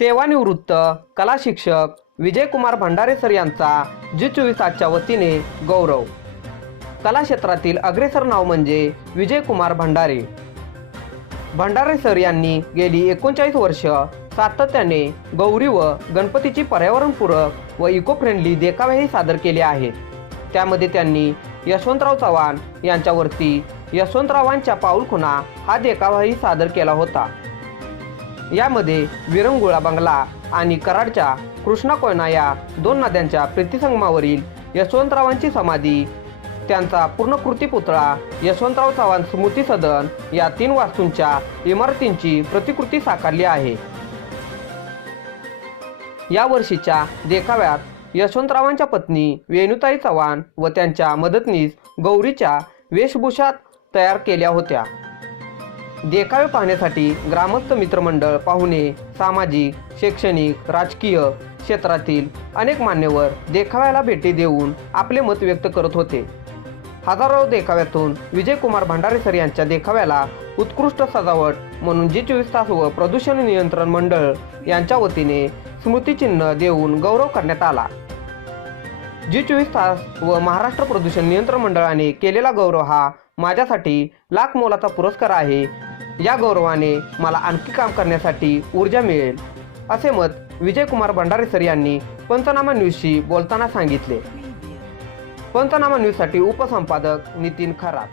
सेवानिवृत्त कला शिक्षक विजयकुमार भंडारे सर यांचा जी चोवीस आजच्या वतीने गौरव. कला क्षेत्रातील अग्रेसर नाव म्हणजे विजयकुमार भंडारे. भंडारे सर यांनी गेली एकोणचाळीस वर्ष सातत्याने गौरी व गणपतीची पर्यावरणपूरक व इको फ्रेंडली देखावेही सादर केले आहेत. त्यामध्ये त्यांनी यशवंतराव चव्हाण यांच्यावरती यशवंतरावांच्या पाऊलखुणा हा देखावाही सादर केला होता. यामध्ये विरंगुळा बंगला आणि कराडच्या कृष्णा कोयना या दोन नद्यांच्या प्रीतिसंगमावरील यशवंतरावांची समाधी त्यांचा पूर्णकृती पुतळा यशवंतराव चव्हाण स्मृती सदन या तीन वास्तूंच्या इमारतींची प्रतिकृती साकारली आहे. या वर्षीच्या देखाव्यात यशवंतरावांच्या पत्नी वेणुताई चव्हाण व त्यांच्या मदतनीस गौरीच्या वेशभूषात तयार केल्या होत्या. देखावे पाहण्यासाठी ग्रामस्थ मित्रमंडळ पाहुणे सामाजिक शैक्षणिक राजकीय क्षेत्रातील अनेक मान्यवर देखाव्याला भेटी देऊन आपले मत व्यक्त करत होते. हजारो देखाव्यातून विजयकुमार भंडारे सर यांच्या देखाव्याला उत्कृष्ट सजावट म्हणून जी चोवीस तास व प्रदूषण नियंत्रण मंडळ यांच्या वतीने स्मृतिचिन्ह देऊन गौरव करण्यात आला. जी चोवीस तास व महाराष्ट्र प्रदूषण नियंत्रण मंडळाने केलेला गौरव हा माझ्यासाठी लाख मोलाचा पुरस्कार आहे या गौरवाने मला आणखी काम करण्यासाठी ऊर्जा मिळेल असे मत विजयकुमार भंडारे सर यांनी पंचनामा न्यूजशी बोलताना सांगितले. पंचनामा न्यूजसाठी उपसंपादक नितीन खरात.